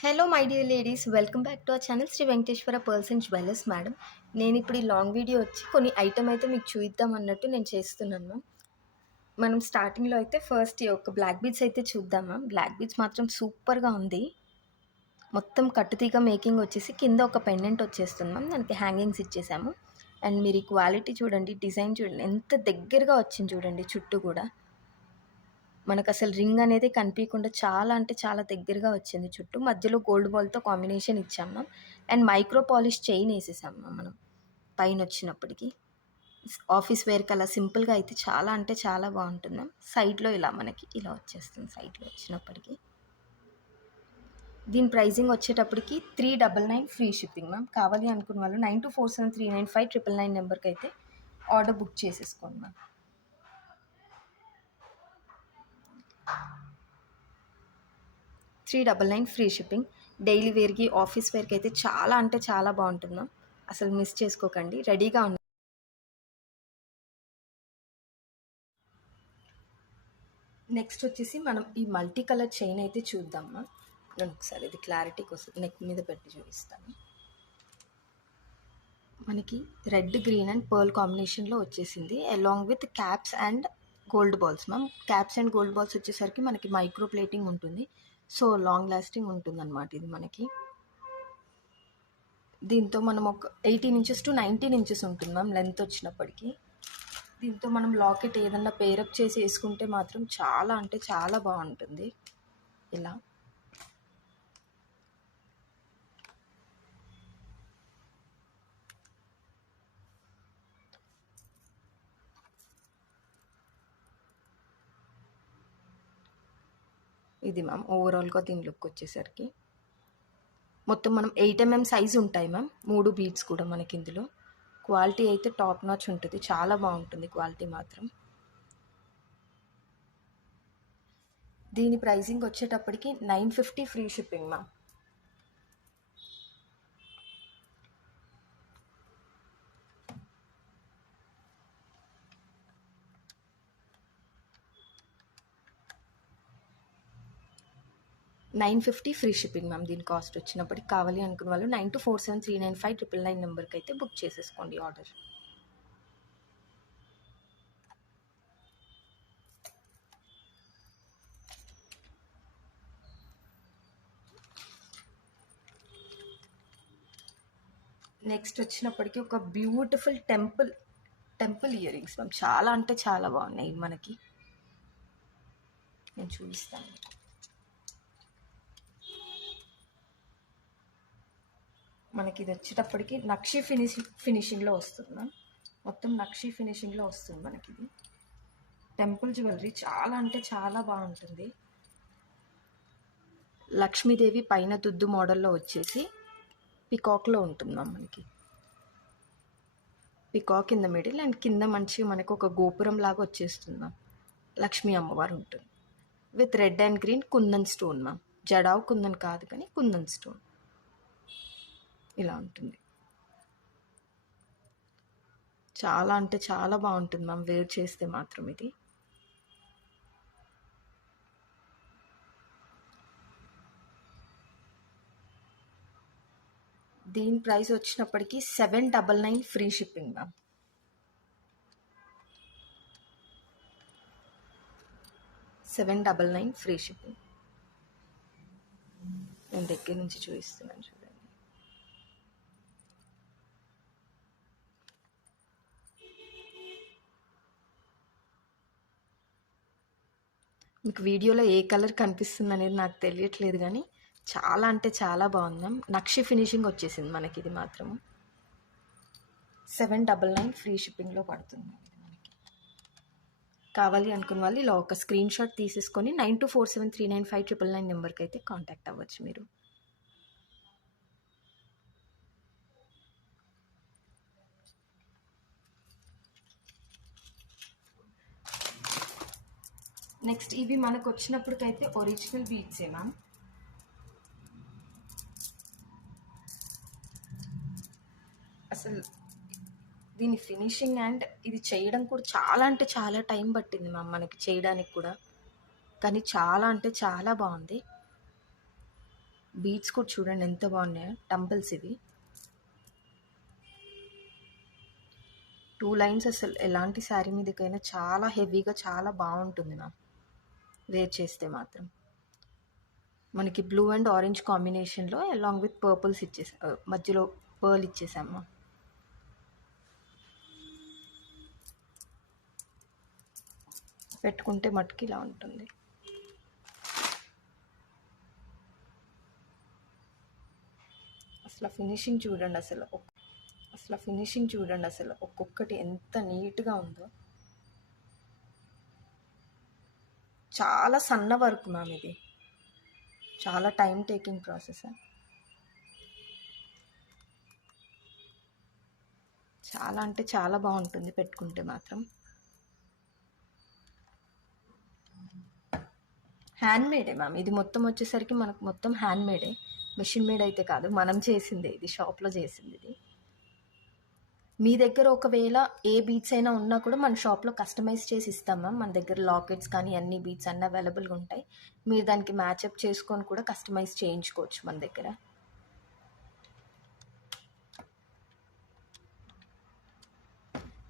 Hello my dear ladies, welcome back to our channel Sri Venkateswara pearls and jewellers madam. నేను ఇప్పుడు ఈ long video వచ్చి కొన్ని ఐటమ్ అయితే మీకు చూద్దాం అన్నట్టు నేను చేస్తున్నాను మ్యామ్. మనం స్టార్టింగ్లో అయితే ఫస్ట్ ఈ యొక్క బ్లాక్ బీడ్స్ అయితే చూద్దాం మ్యామ్. బ్లాక్ బీడ్స్ మాత్రం సూపర్గా ఉంది. మొత్తం కట్టుతీగ మేకింగ్ వచ్చేసి కింద ఒక పెండెంట్ వచ్చేస్తుంది మ్యామ్. దానికి హ్యాంగింగ్స్ ఇచ్చేసాము. అండ్ మీరు ఈ క్వాలిటీ చూడండి, డిజైన్ చూడండి, ఎంత దగ్గరగా వచ్చింది చూడండి. చుట్టూ కూడా మనకు అసలు రింగ్ అనేది కనిపించకుండా చాలా అంటే చాలా దగ్గరగా వచ్చింది చుట్టూ. మధ్యలో గోల్డ్ బాల్‌తో కాంబినేషన్ ఇచ్చాం ma'am. And micro polish chain ఏసేసాం మ్యామ్ మనం పైనొచ్చినప్పటికి. ఆఫీస్ వేర్‌కి అలా సింపుల్‌గా అయితే చాలా అంటే చాలా బావుంటుంది మ్యామ్. సైడ్‌లో ఇలా మనకి ఇలా వచ్చేస్తుంది సైడ్‌లో వచ్చినప్పటికి. దీని ప్రైజింగ్ వచ్చేటప్పటికి 399 ఫ్రీ షిప్పింగ్ మ్యామ్. కావాలి అనుకున్న వాళ్ళు 9247395999 నెంబర్‌కైతే ఆర్డర్ బుక్ చేసేసుకోండి మ్యామ్. 399 free shipping. డైలీ వేర్‌కి, ఆఫీస్ వేర్‌కి అయితే చాలా అంటే చాలా బావుంటుంది మ్యామ్. అసలు మిస్ చేసుకోకండి. రెడీగా ఉంది. నెక్స్ట్ వచ్చేసి మనం ఈ మల్టీ కలర్ చైన్ అయితే చూద్దాం మ్యామ్. నేను ఒకసారి ఇది క్లారిటీ కోసం నెక్ మీద పెట్టి చూపిస్తాను. మనకి రెడ్, గ్రీన్ అండ్ పర్ల్ కాంబినేషన్లో వచ్చేసింది along with caps and gold balls ma'am. Caps and gold balls వచ్చేసరికి మనకి మైక్రో ప్లేటింగ్ ఉంటుంది. సో లాంగ్ లాస్టింగ్ ఉంటుందన్నమాట ఇది మనకి. దీంతో మనం ఒక 18 ఇంచెస్ టు 19 ఇంచెస్ ఉంటుంది మ్యామ్ లెంత్ వచ్చినప్పటికీ. దీంతో మనం లాకెట్ ఏదన్నా పేరప్ చేసి వేసుకుంటే మాత్రం చాలా అంటే చాలా బాగుంటుంది. ఇలా ఇది మ్యామ్ ఓవరాల్గా దీని లుక్ వచ్చేసరికి. మొత్తం మనం 8 mm సైజు ఉంటాయి మ్యామ్. 3 బీడ్స్ కూడా మనకి ఇందులో. క్వాలిటీ అయితే టాప్ నాచ్ ఉంటుంది. చాలా బాగుంటుంది క్వాలిటీ మాత్రం. దీని ప్రైజింగ్ వచ్చేటప్పటికి 950 free shipping ma'am. $950 free shipping ma'am. దీని కాస్ట్ వచ్చినప్పటికి కావాలి అనుకున్న వాళ్ళు 9247395999 నెంబర్కి అయితే బుక్ చేసేసుకోండి ఆర్డర్. నెక్స్ట్ వచ్చినప్పటికీ ఒక beautiful temple ear rings ma'am. చాలా అంటే చాలా బాగున్నాయి మనకి. నేను చూపిస్తాను. మనకి ఇది వచ్చేటప్పటికి నక్షి ఫినిషింగ్లో వస్తుంది మ్యామ్. మొత్తం నక్షి ఫినిషింగ్లో వస్తుంది మనకి ఇది. టెంపుల్ జ్యువెలరీ చాలా అంటే చాలా బాగుంటుంది. లక్ష్మీదేవి పైన దుద్దు మోడల్లో వచ్చేసి పికాక్లో ఉంటుంది మ్యామ్ మనకి. Peacock in the middle and కింద మంచిగా మనకు ఒక గోపురం లాగా వచ్చేస్తుంది మ్యామ్. లక్ష్మీ అమ్మవారు ఉంటుంది with red and green kundan stone ma'am. Jadau kundan కాదు కానీ కుందన్ స్టోన్ ఇలా ఉంటుంది. చాలా అంటే చాలా బాగుంటుంది మ్యామ్ వేర్ చేస్తే మాత్రం ఇది. దీని ప్రైస్ వచ్చినప్పటికీ 799 free shipping ma'am. 799 free shipping. నేను దగ్గర నుంచి చూపిస్తున్నాను చూడండి. మీకు వీడియోలో ఏ కలర్ కనిపిస్తుంది అనేది నాకు తెలియట్లేదు కానీ చాలా అంటే చాలా బాగుంది మ్యామ్. నక్షి ఫినిషింగ్ వచ్చేసింది మనకి ఇది మాత్రము. 799 ఫ్రీ షిప్పింగ్లో పడుతుంది మనకి. కావాలి అనుకున్న వాళ్ళు ఇలా ఒక స్క్రీన్ షాట్ తీసేసుకొని 9247395999 నెంబర్కి అయితే కాంటాక్ట్ అవ్వచ్చు మీరు. నెక్స్ట్ ఇవి మనకు వచ్చినప్పటికైతే ఒరిజినల్ బీడ్సే మ్యామ్. అసలు దీని ఫినిషింగ్ అండ్ ఇది చేయడం కూడా చాలా అంటే చాలా టైం పట్టింది మ్యామ్ మనకి చేయడానికి కూడా. కానీ చాలా అంటే చాలా బాగుంది. బీడ్స్ కూడా చూడండి ఎంత బాగున్నాయో, టంపుల్స్ ఇవి. 2 లైన్స్ అసలు ఎలాంటి శారీ మీదకైనా చాలా హెవీగా చాలా బాగుంటుంది మ్యామ్ వేర్ చేస్తే మాత్రం. మనకి బ్లూ అండ్ ఆరెంజ్ కాంబినేషన్లో అలాంగ్ విత్ పర్పుల్స్ మధ్యలో పర్ల్ ఇచ్చేసాము. పెట్టుకుంటే మట్టుకి ఇలా ఉంటుంది. అసలు ఫినిషింగ్ చూడండి అసలు ఒక్కొక్కటి ఎంత నీట్గా ఉందో. చాలా సన్న వర్క్ మ్యామ్, ఇది చాలా టైం టేకింగ్ ప్రాసెస్. చాలా అంటే చాలా బాగుంటుంది పెట్టుకుంటే మాత్రం. హ్యాండ్మేడే మ్యామ్ ఇది మొత్తం వచ్చేసరికి మనకు మొత్తం హ్యాండ్మేడే, మెషిన్ మేడ్ అయితే కాదు, మనం చేసిందే ఇది, షాప్లో చేసింది ఇది. మీ దగ్గర ఒకవేళ ఏ బీట్స్ అయినా ఉన్నా కూడా మన షాప్లో కస్టమైజ్ చేసి ఇస్తాం మ్యామ్. మన దగ్గర లాకెట్స్ కానీ అన్ని బీట్స్ అన్నీ అవైలబుల్గా ఉంటాయి. మీరు దానికి మ్యాచప్ చేసుకొని కూడా కస్టమైజ్ చేయించుకోవచ్చు మన దగ్గర.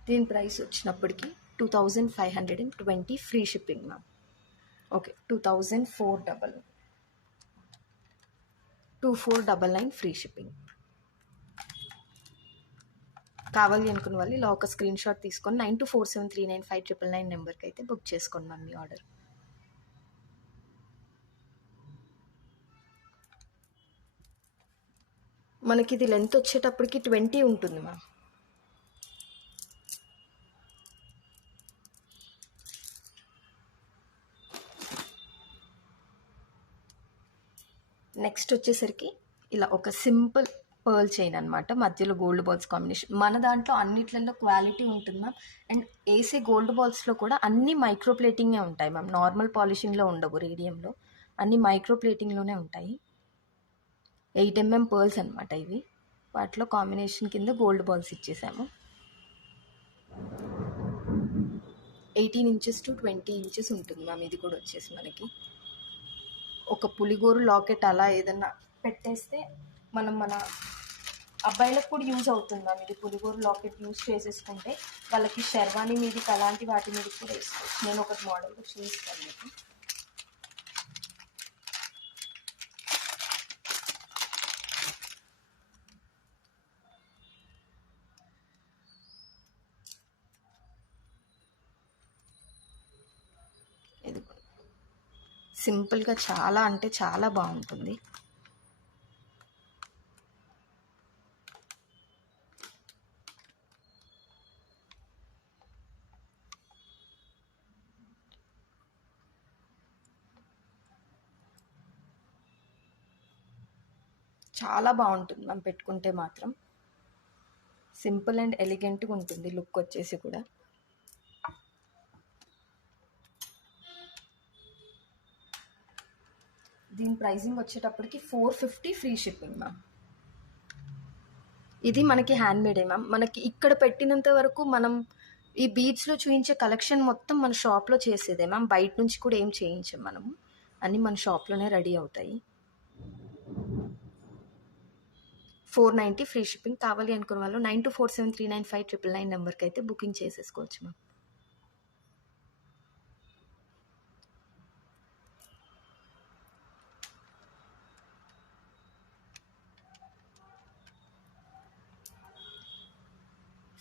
దీని ప్రైస్ వచ్చినప్పటికీ 2520 free shipping ma'am. Okay, 2499 free shipping. కావాలి అనుకున్న వాళ్ళు ఇలా ఒక స్క్రీన్ షాట్ తీసుకొని 9247395999 నెంబర్కి అయితే బుక్ చేసుకోండి మ్యామ్ మీ ఆర్డర్. మనకి ఇది లెంత్ వచ్చేటప్పటికి 20 ఉంటుంది మ్యామ్. నెక్స్ట్ వచ్చేసరికి ఇలా ఒక సింపుల్ పర్ల్ చైన్ అనమాట, మధ్యలో గోల్డ్ బాల్స్ కాంబినేషన్. మన దాంట్లో అన్నిట్లలో క్వాలిటీ ఉంటుంది మ్యామ్. అండ్ వేసే గోల్డ్ బాల్స్లో కూడా అన్ని మైక్రో ప్లేటింగే ఉంటాయి మ్యామ్, నార్మల్ పాలిషింగ్లో ఉండవు, రేడియంలో అన్ని మైక్రో ప్లేటింగ్లోనే ఉంటాయి. 8mm పర్ల్స్ అనమాట ఇవి. వాటిలో కాంబినేషన్ కింద గోల్డ్ బాల్స్ ఇచ్చేసాము. 18 ఇంచెస్ టు 20 ఇంచెస్ ఉంటుంది మ్యామ్. ఇది కూడా వచ్చేసి మనకి ఒక పులిగోరు లాకెట్ అలా ఏదన్నా పెట్టేస్తే మన అబ్బాయిలకు కూడా యూజ్ అవుతుంది మ్యామ్. ఇది పులిగోరు లాకెట్ యూజ్ చేసేసుకుంటే వాళ్ళకి షెర్వానీ మీదకి అలాంటి వాటి మీదకి కూడా వేసుకోవచ్చు. నేను ఒకటి మోడల్గా చూపిస్తాను మీకు. ఇది సింపుల్గా చాలా అంటే చాలా బాగుంటుంది. చాలా బాగుంటుంది మనం పెట్టుకుంటే మాత్రం. సింపుల్ అండ్ ఎలిగెంట్గా ఉంటుంది లుక్ వచ్చేసి కూడా. దీని ప్రైజింగ్ వచ్చేటప్పటికి 450 ఫ్రీ షిప్పింగ్ మ్యామ్. ఇది మనకి హ్యాండ్మేడే మ్యామ్. మనకి ఇక్కడ పెట్టినంత వరకు మనం ఈ బీడ్స్లో చూపించే కలెక్షన్ మొత్తం మన షాప్లో చేసేదే మ్యామ్. బయట నుంచి కూడా ఏం చేయించాం మనము, అన్నీ మన షాప్లోనే రెడీ అవుతాయి. 490 ఫ్రీ షిప్పింగ్. కావాలి అనుకున్న వాళ్ళు 9247395999 నెంబర్కి అయితే బుకింగ్ చేసేసుకోవచ్చు మ్యామ్.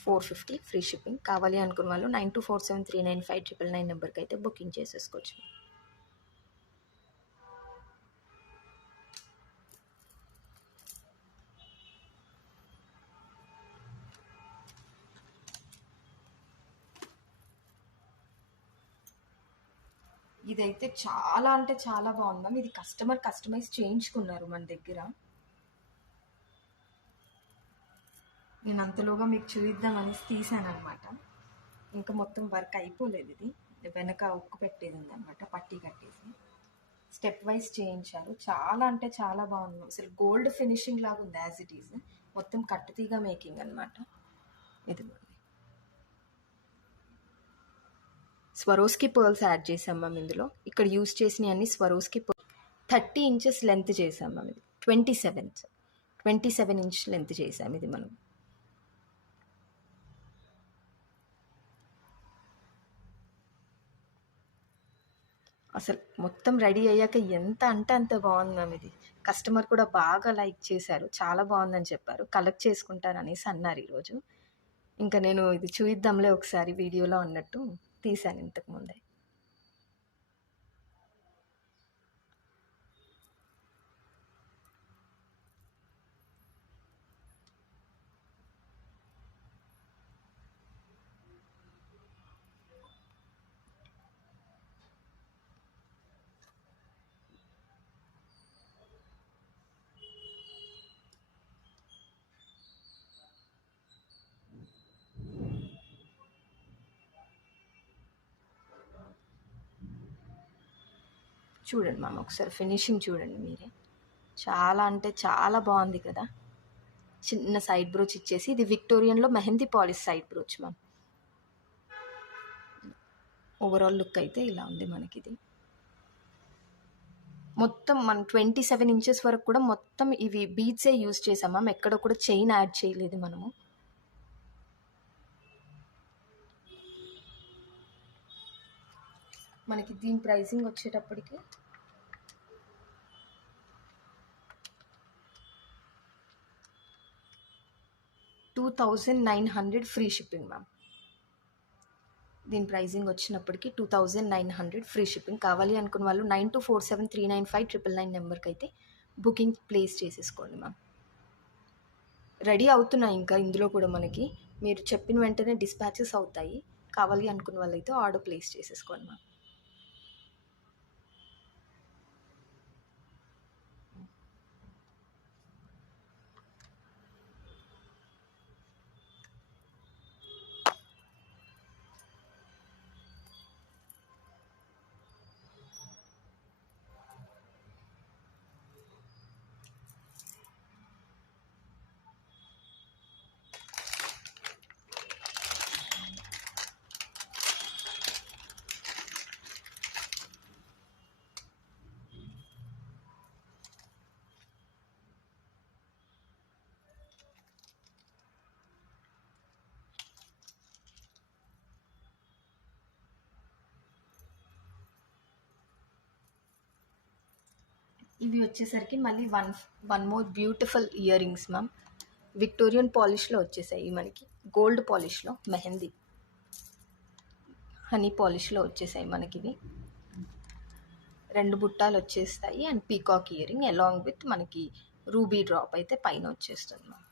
$450 free shipping. కావాలి అనుకున్న వాళ్ళు 9247395999 నెంబర్కి అయితే బుకింగ్ చేసేసుకోవచ్చు. ఇదైతే చాలా అంటే చాలా బాగుంది మ్యామ్. ఇది కస్టమైజ్ చేయించుకున్నారు మన దగ్గర. నేను అంతలోగా మీకు చూద్దామని తీసాను అనమాట. ఇంకా మొత్తం వర్క్ అయిపోలేదు. ఇది వెనక ఉక్కు పెట్టేది ఉంది అనమాట, పట్టీ కట్టేసి స్టెప్ వైజ్ చేయించారు. చాలా అంటే చాలా బాగుంది. అసలు గోల్డ్ ఫినిషింగ్ లాగా ఉంది యాజ్ ఇట్ ఈజ్. మొత్తం కట్టుతీగ మేకింగ్ అనమాట. ఇది స్వరోస్కి పర్ల్స్ యాడ్ చేసాం మ్యామ్ ఇందులో. ఇక్కడ యూజ్ చేసిన అన్ని స్వరోస్కి 30 ఇంచెస్ లెంత్ చేసాం మ్యామ్. ఇది 27 ఇంచ్ లెంత్ చేసాం ఇది మనం. అసలు మొత్తం రెడీ అయ్యాక ఎంత అంటే అంత బాగుంది మ్యామ్ ఇది. కస్టమర్ కూడా బాగా లైక్ చేశారు, చాలా బాగుందని చెప్పారు, కలెక్ట్ చేసుకుంటారనేసి అన్నారు ఈరోజు. ఇంకా నేను ఇది చూయిద్దాంలే ఒకసారి వీడియోలో అన్నట్టు తీశాను ఇంతకుముందే. చూడండి మ్యామ్, ఒకసారి ఫినిషింగ్ చూడండి మీరే. చాలా అంటే చాలా బాగుంది కదా. చిన్న సైడ్ బ్రోచ్ ఇచ్చేసి, ఇది విక్టోరియన్లో mehndi polish side brooch ma'am. Overall look అయితే ఇలా ఉంది మనకి. ఇది మొత్తం మనం 27 ఇంచెస్ వరకు కూడా మొత్తం ఇవి బీడ్సే యూజ్ చేసాం మ్యామ్, ఎక్కడ కూడా చైన్ యాడ్ చేయలేదు మనము. మనకి దీని ప్రైసింగ్ వచ్చేటప్పటికి 2900 ఫ్రీ షిప్పింగ్ మ్యామ్. దీని ప్రైజింగ్ వచ్చినప్పటికీ 2900 ఫ్రీ షిప్పింగ్. కావాలి అనుకున్న వాళ్ళు 9247395999 నెంబర్కి అయితే బుకింగ్ ప్లేస్ చేసేసుకోండి మ్యామ్. రెడీ అవుతున్నాయి ఇంకా ఇందులో కూడా మనకి, మీరు చెప్పిన వెంటనే డిస్పాచెస్ అవుతాయి. కావాలి అనుకున్న వాళ్ళైతే ఆర్డర్ ప్లేస్ చేసేసుకోండి మ్యామ్. ఇవి వచ్చేసరికి మళ్ళీ one more beautiful earrings ma'am. Victorian పాలిష్లో వచ్చేసాయి మనకి, గోల్డ్ పాలిష్లో, మెహందీ హనీ పాలిష్లో వచ్చేసాయి మనకి. ఇవి 2 బుట్టాలు వచ్చేస్తాయి and peacock earring along with మనకి రూబీ డ్రాప్ అయితే పైన వచ్చేస్తుంది మ్యామ్.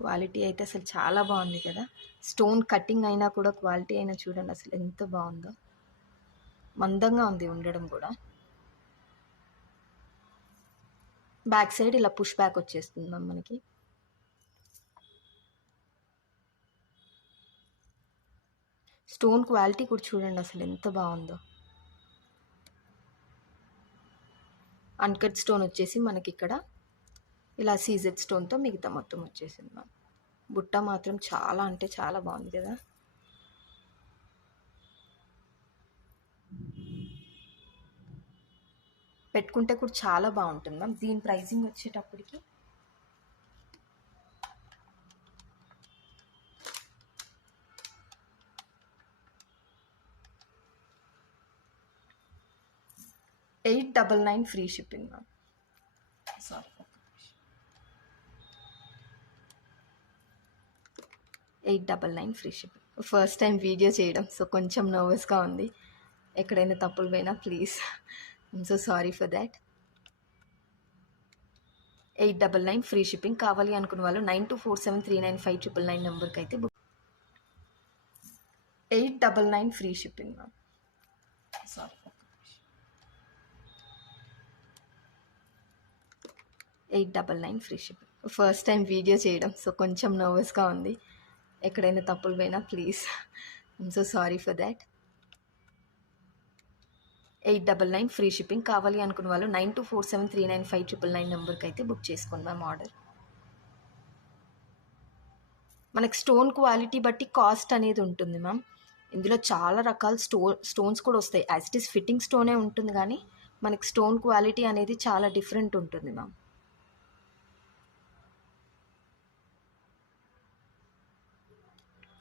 క్వాలిటీ అయితే అసలు చాలా బాగుంది కదా. స్టోన్ కటింగ్ అయినా కూడా క్వాలిటీ అయినా చూడండి అసలు ఎంత బాగుందో. మందంగా ఉంది ఉండడం కూడా. బ్యాక్ సైడ్ ఇలా పుష్ బ్యాక్ వచ్చేస్తుంది మ్యామ్ మనకి. స్టోన్ క్వాలిటీ కూడా చూడండి అసలు ఎంత బాగుందో. అన్కట్ స్టోన్ వచ్చేసి మనకి ఇక్కడ ఇలా సీజెడ్ స్టోన్తో మిగతా మొత్తం వచ్చేసింది మ్యామ్. బుట్ట మాత్రం చాలా అంటే చాలా బాగుంది కదా. పెట్టుకుంటే కూడా చాలా బాగుంటుంది మ్యామ్. దీని ప్రైజింగ్ వచ్చేటప్పటికి 899 free shipping ma'am. Sorry, 899 free shipping. First time video చేయడం, సో కొంచెం నర్వస్గా ఉంది. ఎక్కడైనా తప్పులు పోయినా please, I'm so sorry for that. 899 free shipping. కావాలి అనుకున్న వాళ్ళు 9247395999 నెంబర్కి అయితే book. 899 free shipping ma'am. Sorry, 899 free shipping. First time video చేయడం, సో కొంచెం నర్వస్గా ఉంది. ఎక్కడైనా తప్పులు పోయినా please, I'm so sorry for that. 899 free shipping. కావాలి అనుకున్న వాళ్ళు 9247395999 నెంబర్కి అయితే బుక్ చేసుకోండి మ్యామ్ ఆర్డర్. మనకి స్టోన్ క్వాలిటీ బట్టి కాస్ట్ అనేది ఉంటుంది మ్యామ్. ఇందులో చాలా రకాల స్టోన్స్ కూడా వస్తాయి. యాజ్ ఇట్ ఈస్ ఫిట్టింగ్ స్టోనే ఉంటుంది, కానీ మనకి స్టోన్ క్వాలిటీ అనేది చాలా డిఫరెంట్ ఉంటుంది మ్యామ్.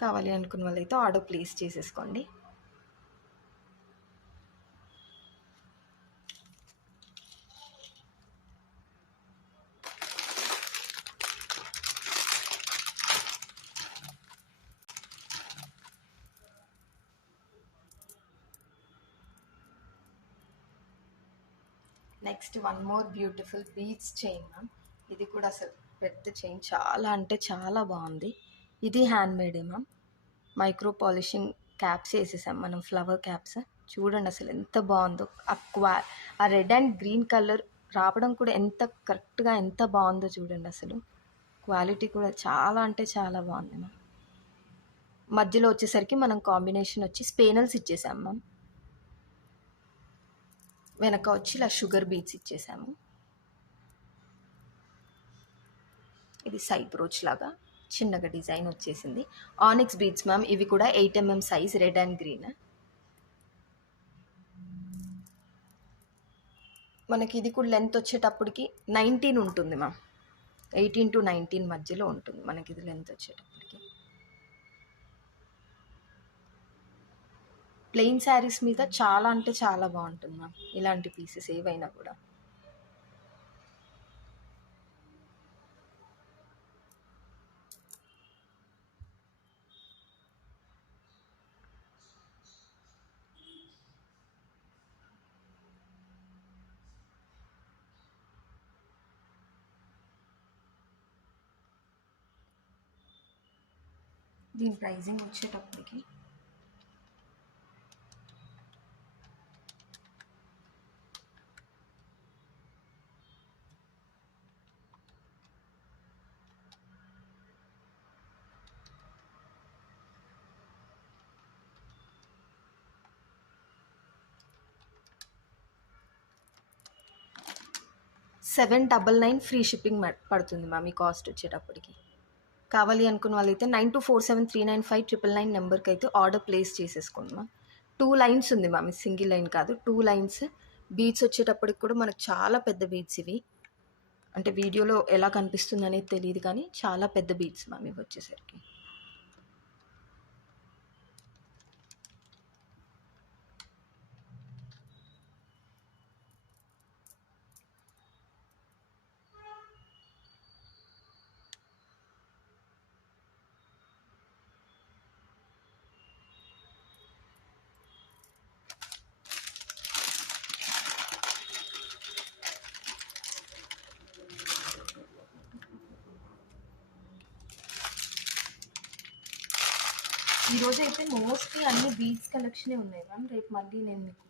కావాలి అనుకున్న వాళ్ళైతే ఆర్డర్ ప్లేస్ చేసేసుకోండి. Next one more beautiful beads chain ma'am. ఇది కూడా అసలు పెద్ద చైన్, చాలా అంటే చాలా బాగుంది. ఇది hand made ma'am. Micro polishing caps వేసేసాం మనం, ఫ్లవర్ క్యాప్స్. చూడండి అసలు ఎంత బాగుందో. ఆ రెడ్ అండ్ గ్రీన్ కలర్ రావడం కూడా ఎంత కరెక్ట్గా ఎంత బాగుందో చూడండి. అసలు క్వాలిటీ కూడా చాలా అంటే చాలా బాగుంది మ్యామ్. మధ్యలో వచ్చేసరికి మనం కాంబినేషన్ వచ్చి స్పేనల్స్ ఇచ్చేసాం మ్యామ్. వెనక వచ్చి ఇలా షుగర్ బీట్స్ ఇచ్చేసాము. ఇది సైడ్ బ్రోచ్ లాగా చిన్నగా డిజైన్ వచ్చేసింది. Onyx beads ma'am. ఇవి కూడా 8 mm size, red and green. మనకి ఇది కూడా లెంత్ వచ్చేటప్పటికి 19 ఉంటుంది మ్యామ్. 18 to 19 మధ్యలో ఉంటుంది మనకి ఇది లెంత్ వచ్చేటప్పటికి. ప్లెయిన్ శారీస్ మీద చాలా అంటే చాలా బాగుంటుంది మ్యామ్ ఇలాంటి పీసెస్ ఏవైనా కూడా. దీని ప్రైజింగ్ వచ్చేటప్పటికి $799 ఫ్రీ షిప్పింగ్ పడుతుంది మ్యామ్ ఈ కాస్ట్ వచ్చేటప్పటికి. కావాలి అనుకున్న వాళ్ళైతే 9247395999 నెంబర్కి అయితే ఆర్డర్ ప్లేస్ చేసేసుకోండి మ్యామ్. 2 లైన్స్ ఉంది మ్యామ్, సింగిల్ లైన్ కాదు, 2 లైన్స్. బీడ్స్ వచ్చేటప్పటికి కూడా మనకు చాలా పెద్ద బీడ్స్ ఇవి. అంటే వీడియోలో ఎలా కనిపిస్తుంది అనేది తెలియదు కానీ చాలా పెద్ద బీడ్స్ మ్యామ్ ఇవి వచ్చేసరికి. ఈరోజు అయితే మోస్ట్లీ అన్ని బీడ్స్ కలెక్షనే ఉన్నాయి మ్యామ్. రేపు మళ్ళీ నేను మీకు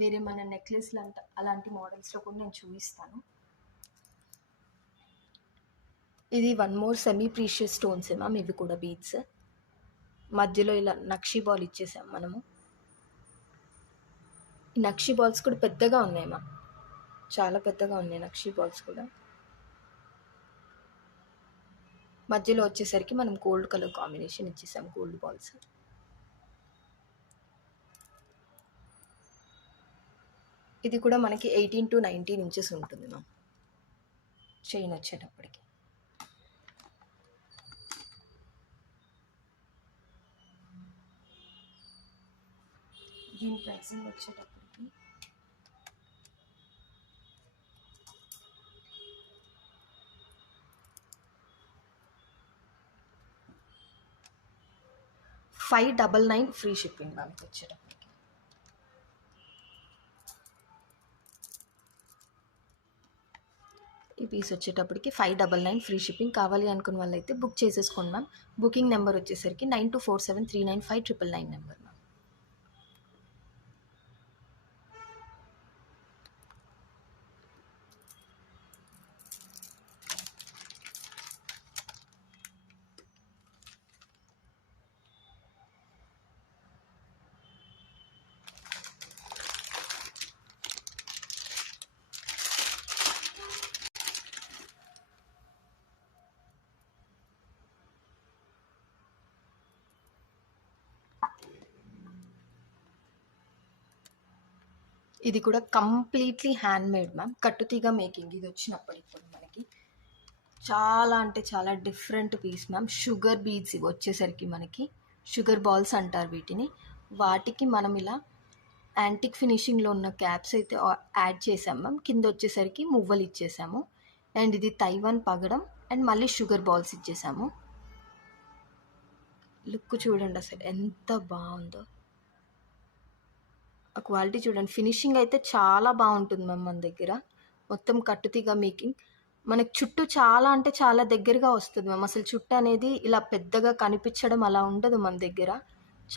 వేరే మన నెక్లెస్లు అలాంటి మోడల్స్లో కూడా నేను చూపిస్తాను. ఇది one more semi precious stones ma'am. ఇవి కూడా బీడ్స్ మధ్యలో ఇలా నక్షీ బాల్ ఇచ్చేసాం మనము. ఈ నక్షీ బాల్స్ కూడా పెద్దగా ఉన్నాయి మ్యామ్, చాలా పెద్దగా ఉన్నాయి నక్షీ బాల్స్ కూడా. మధ్యలో వచ్చేసరికి మనం గోల్డ్ కలర్ కాంబినేషన్ ఇచ్చేసాం, గోల్డ్ బాల్స్. ఇది కూడా మనకి 18 to 19 ఇంచెస్ ఉంటుంది మ్యామ్ చైన్ వచ్చేటప్పటికి. దీని ప్రైసింగ్ వచ్చేటప్పటికి $599 ఫ్రీ షిప్పింగ్ మ్యామ్ వచ్చేటప్పటికి. ఈ పీస్ వచ్చేటప్పటికి $599 ఫ్రీ షిప్పింగ్. కావాలి అనుకున్న వాళ్ళైతే బుక్ చేసేసుకోండి మ్యామ్. బుకింగ్ నెంబర్ వచ్చేసరికి 9247395999 నెంబర్ మ్యామ్. ఇది కూడా కంప్లీట్లీ హ్యాండ్మేడ్ మ్యామ్, కట్టుతీగ మేకింగ్. ఇది వచ్చినప్పటికి కూడా మనకి చాలా అంటే చాలా different piece ma'am. Sugar beads ఇవి వచ్చేసరికి మనకి షుగర్ బాల్స్ అంటారు వీటిని. వాటికి మనం ఇలా యాంటిక్ ఫినిషింగ్లో ఉన్న క్యాప్స్ అయితే యాడ్ చేసాం మ్యామ్. కింద వచ్చేసరికి మువ్వలు ఇచ్చేసాము. అండ్ ఇది తైవాన్ పగడం అండ్ మళ్ళీ షుగర్ బాల్స్ ఇచ్చేసాము. లుక్ చూడండి అసలు ఎంత బాగుందో. ఆ క్వాలిటీ చూడండి, ఫినిషింగ్ అయితే చాలా బాగుంటుంది మ్యామ్ మన దగ్గర. మొత్తం కట్టుతీగ మేకింగ్. మనకి చుట్టూ చాలా అంటే చాలా దగ్గరగా వస్తుంది మ్యామ్. అసలు చుట్టూ అనేది ఇలా పెద్దగా కనిపించడం అలా ఉండదు మన దగ్గర.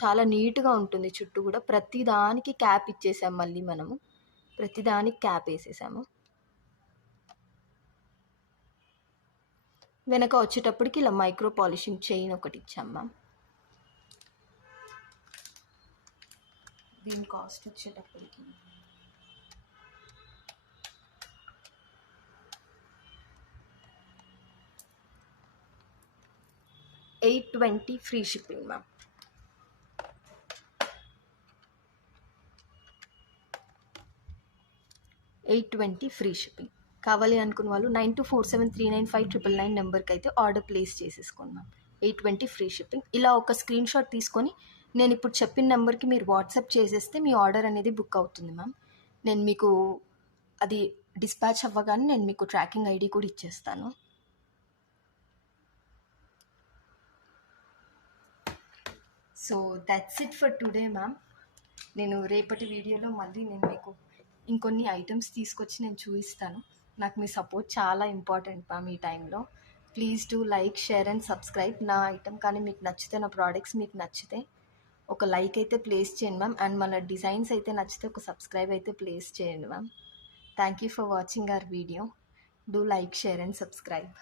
చాలా నీట్గా ఉంటుంది చుట్టూ కూడా. ప్రతి దానికి క్యాప్ ఇచ్చేసాం మళ్ళీ మనము. ప్రతి దానికి క్యాప్ వేసేసాము. వెనక వచ్చేటప్పటికి ఇలా మైక్రో పాలిషింగ్ చైన్ ఒకటి ఇచ్చాం మ్యామ్. దీని కాస్ట్ వచ్చేటప్పటికి 820 free shipping ma'am. $820 free shipping. కావాలి అనుకున్న వాళ్ళు 9247395999 నెంబర్కి అయితే ఆర్డర్ ప్లేస్ చేసేసుకోండి మ్యామ్. 820 free shipping. ఇలా ఒక స్క్రీన్ షాట్ తీసుకొని నేను ఇప్పుడు చెప్పిన నెంబర్కి మీరు వాట్సాప్ చేసేస్తే మీ ఆర్డర్ అనేది బుక్ అవుతుంది మ్యామ్. నేను మీకు అది డిస్పాచ్ అవ్వగానే నేను మీకు ట్రాకింగ్ ఐడి కూడా ఇచ్చేస్తాను. So that's it for today ma'am. నేను రేపటి వీడియోలో మళ్ళీ నేను మీకు ఇంకొన్ని ఐటమ్స్ తీసుకొచ్చి నేను చూపిస్తాను. నాకు మీ సపోర్ట్ చాలా ఇంపార్టెంట్ మ్యామ్ ఈ టైంలో. Please do like, share and subscribe. నా ఐటమ్ కానీ మీకు నచ్చితే, నా ప్రోడక్ట్స్ మీకు నచ్చితే ఒక లైక్ అయితే ప్లేస్ చేయండి మ్యామ్. అండ్ మన డిజైన్స్ అయితే నచ్చితే ఒక సబ్స్క్రైబ్ అయితే ప్లేస్ చేయండి ma'am. Thank you for watching our video. Do like, share and subscribe.